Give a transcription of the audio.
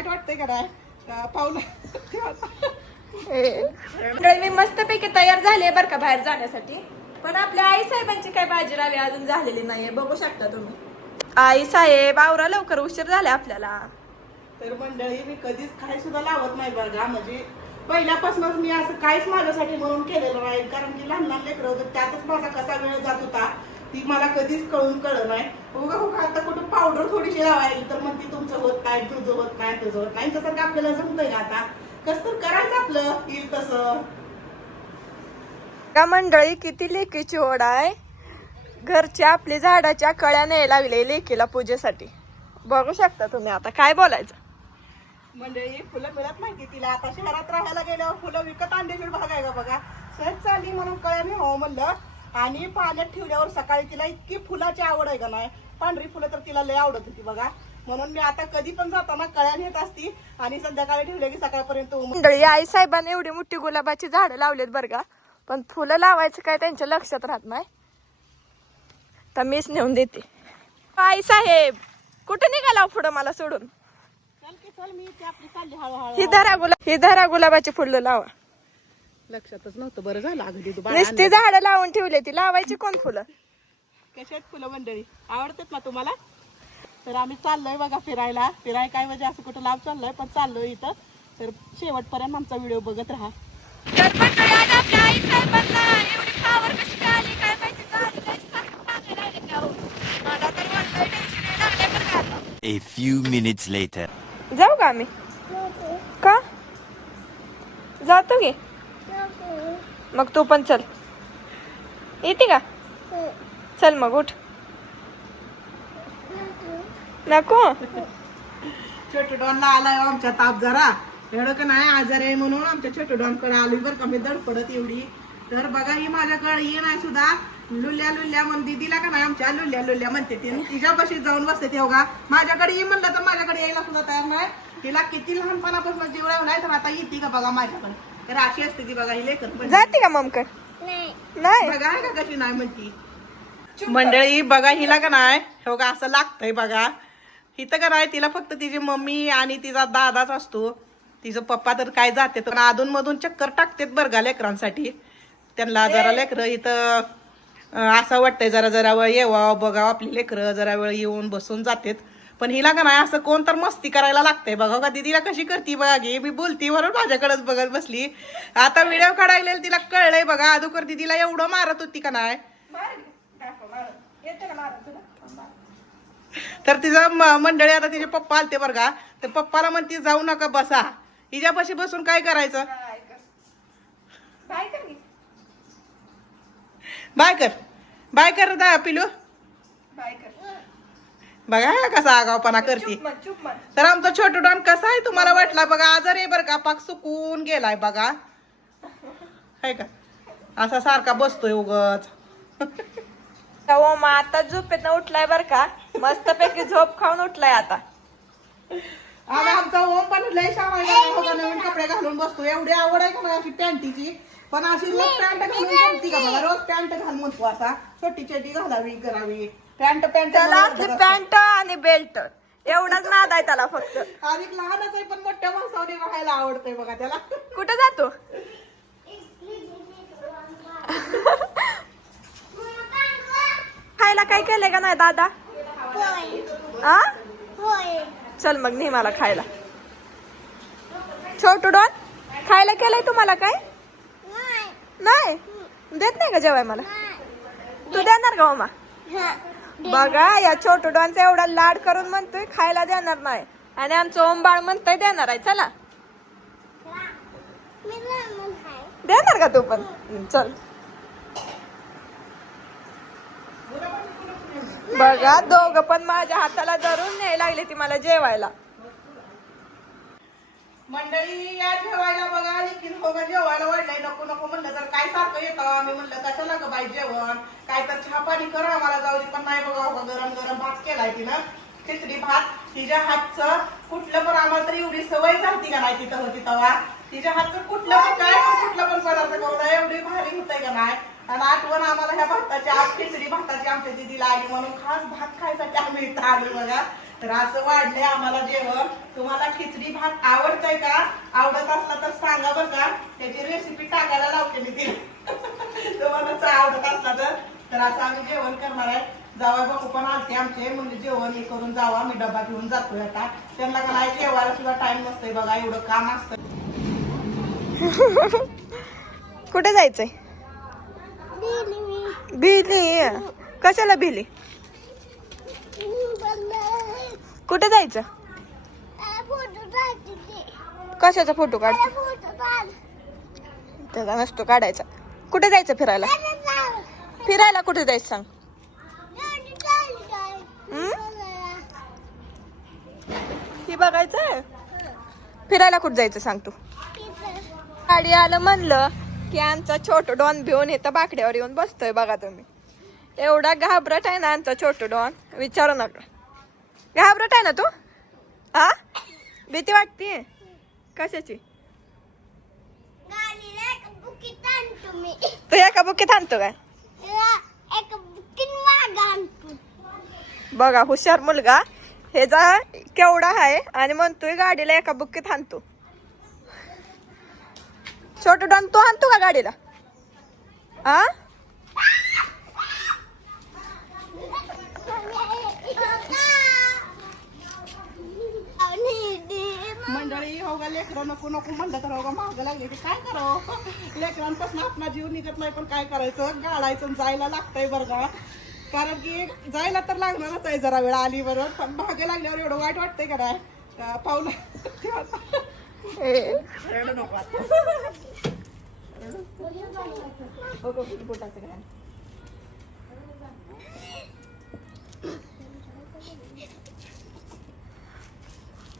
वाईट वाटतंय का नाही? पावलं मी मस्तपैकी तयार झाले बरं का बाहेर जाण्यासाठी. पण आपल्या आई साहेबांची काय भाजी रावी अजून झालेली नाहीये बघू शकता तुम्ही. आई साहेब आवरा लवकर उशीर झाला आपल्याला. तर मंडळी मी कधीच काय सुद्धा लावत नाही बघा. म्हणजे पहिल्यापासूनच मी असं काहीच माझ्यासाठी म्हणून केलेलं नाही. कारण की लहान लहान लेकरं होतं त्यातच माझा कसा वेळ जात होता ती मला कधीच कळून कळलं नाही. उगा उगा पावडर थोडीशी लावायची तर मग ती तुमचं होत नाही तुझं होत नाही तुझं होत नाही तसं का आपल्याला जमतंय का आता? कसं तर करायचं आपलं येईल तसं. का मंडळी किती लेकीची ओढ आहे? घरच्या आपली झाडाच्या कळ्या न्याय लागले लेकीला पूजेसाठी. बघू शकता तुम्ही आता काय बोलायचं. मंडळी फुलं मिळत नाही तिला. आता शहरात राहायला गेल्यावर फुलं विकत आणण्याची भाग आहे का बघा? सहज चालली म्हणून कळ्याने हो म्हणलं. आणि पाण्यात ठेवल्यावर सकाळी तिला इतकी फुलाची आवड आहे का नाही? पांढरी फुलं तर तिला लय आवडत होती बघा. म्हणून मी आता कधी पण जाताना कळ्या नेत असती आणि संध्याकाळी ठेवले की सकाळपर्यंत मंडळी आई साहेबांनी एवढी मोठी गुलाबाची झाडं लावलीत बरं का? पण फुलं लावायचं काय त्यांच्या लक्षात राहत नाही. तर मीच नेऊन देते. आई साहेब कुठे निघाला हो पुढं मला सोडून? ही धरा गुला ही धरा गुलाबाची फुलं लावा. लक्षातच नव्हतं. बरं झालं अगदी तू नुसती झाडं लावून ठेवली ती. लावायची कोण फुलं? कशी आहेत फुलं मंडळी? आवडतात ना तुम्हाला? तर आम्ही चाललोय बघा फिरायला. फिराय काय म्हणजे असं कुठं लांब चाललोय पण चाललोय इथं. तर शेवटपर्यंत आमचा व्हिडिओ बघत राहा. का? हो. का. A few minutes later. जाऊ का आम्ही? का? जातो गे मग तू पण चल. येते का? चल मग उठ. नको. छोटू डॉनला आलाय हो आमच्या ताप जरा. एवढं का नाही आजार आहे म्हणून आमच्या छोटू डॉनकडे आली बरं का मी धडपडत एवढी. तर बघा ही माझ्याकडे ये नाही सुद्धा. लुल्या लुल्या म्हणून दिदीला का नाही आमच्या? लुल्या लुल्या म्हणते ती. तिच्यापाशी जाऊन बसते ती हो माझ्याकडे ये म्हणलं तर माझ्याकडे यायला सुद्धा तयार नाही. तिला किती लहानपणापासून जीवडाव नाही तर आता येते का बघा माझ्याकडे. तर अशी असते ती बघा ही लेकर पण. जाते का ममकर नाही. बघा का कशी नाही म्हणती? मंडळी बघा हिला का नाही? हे बघा असं लागतंय बघा. इथं का नाही तिला फक्त तिची मम्मी आणि तिचा दादाच असतो. तिचं पप्पा तर काय जाते तर अधून मधून चक्कर टाकतेत बरं का लेकरांसाठी. त्यांना जरा लेकरं इथं असं वाटतंय जरा जरा वेळ येवा बघा आपली लेकरं जरा वेळ येऊन बसून जातेत. पण हिला का नाही असं कोण तर मस्ती करायला लागतंय. बघा का दिदीला कशी करते बघा गे मी बोलती म्हणून माझ्याकडेच बघत बसली. आता व्हिडिओ काढायला तिला कळलंय बघा अगोदर दिदीला एवढं मारत होती का नाही? तर तिचा म- मंडळी आता तिचे पप्पा आलते बरं का. तर पप्पाला म्हणते जाऊ नका बसा. हिच्यापाशी बसून काय करायचं? बाय कर बाय कर दा पिलू. बघा कसा आगावपणा करते. तर आमचा छोटू डॉन कसा आहे तुम्हाला वाटला? बघा आजार आहे बरं का पाक सुकून गेलाय बघा. आहे का? असा सारखा बसतोय उगच. ओमा आता झोपेत उठलाय बर का? मस्त पैकी झोप खाऊन उठलाय आता. आता आमचा ओम पण लय बघा नवीन कपडे घालून बसतो एवढी आवड आहे का मला अशी पॅन्टीची? पण अशी रोज पॅन्ट घालून जमती का रोज पॅन्ट घाल म्हणतो असा. छोटी छोटी घालावी करावी. पॅन्ट पॅन्ट त्याला असली पॅन्ट आणि बेल्ट. एवढाच नाद आहे त्याला फक्त. आणि लहानच आहे पण मोठ्या माणसावरी राहायला आवडतंय बघा त्याला. कुठं जातो? खायला काय केलंय का नाही दादा? आ? चल मग नाही मला खायला. छोटू डॉन खायला केलंय तुम्हाला काय? नाही. देत नाही का जेवाय मला? तू देणार का मामा? बघा या छोटू डॉनचा एवढा लाड करून म्हणतोय खायला देणार नाही. आणि आमचं ओंबाळ म्हणतोय देणार आहे चला. देणार का तू पण? चल. बघा दोघ पण माझ्या हाताला धरून न्यायला लागले ती मला जेवायला. मंडळी या जेवायला बघा लेकिन हो गं, जेवायला वाढलंय. नको नको म्हणलं तर काय सारखं येतं? आम्ही म्हणलं कशाला ग बाई जेवण? काय तर चहा पाणी करा आम्हाला जाऊ दे. पण नाही बघा हो गरम गरम भात केलाय तिनं. खिचडी भात. तिच्या हातचं कुठलं पण आम्हाला तर एवढी सवय झाली का नाही तिथं होती तवा तिच्या हातचं कुठलं पण काय हो, कुठलं पण पदार्थ गौरा एवढी भारी होतंय का नाही? आणि आठवण आम्हाला ह्या भाताची आज खिचडी भाताची आमच्या दिदीला आली म्हणून खास भात खायसाठी आम्ही इथं आलो बघा. तर असं वाढलंय आम्हाला जेवण. तुम्हाला खिचडी भात आवडतंय का? आवडत असला तर सांगा बरं का. त्याची रेसिपी टाकायला लावते मी तिला तुम्हाला आवडत असला तर. तर असं आम्ही जेवण करणार आहे. जावा बापू पण आलते आमचे. म्हणजे जेवण हे करून जावा. मी डबा घेऊन जातोय आता. त्यांना का नाही जेवायला सुद्धा टाइम नसतंय बघा. एवढं काम असतं. कुठे जायचंय? बिली? कशाला बिली? कुठे जायचं? कशाचा फोटो काढ? त्याचा नसतो काढायचा. कुठे जायचं फिरायला? फिरायला कुठे जायचं सांग? ही? बघायचंय? फिरायला कुठे जायचं सांग तू? गाडी आलं म्हणलं की आमचा छोटो डॉन भिवून येतं बाकड्यावर येऊन बसतोय बघा तुम्ही. एवढा घाबरट आहे ना आमचा छोटो डॉन. विचारू नका. घाबरट आहे ना तू? हा भीती वाटते. कशाची? तू एका बुकीत आणतो काय? बघा हुशार मुलगा. हे जा केवढा आहे? आणि म्हणतोय गाडीला एका बुक्कीत आणतो. छोटू डॉन तू आणतो का गाडीला? आ? लेकरं नको नको म्हणलं तर अगं मागं लागले की काय करावं? लेकरांपासून आपला जीव निघत नाही पण काय करायचं? गाळायचं जायला लागतंय बरं का? कारण की जायला तर लागणारच आहे जरा वेळ आली बरोबर पण मागे लागल्यावर एवढं वाईट वाटतंय का नाही? पावलं नको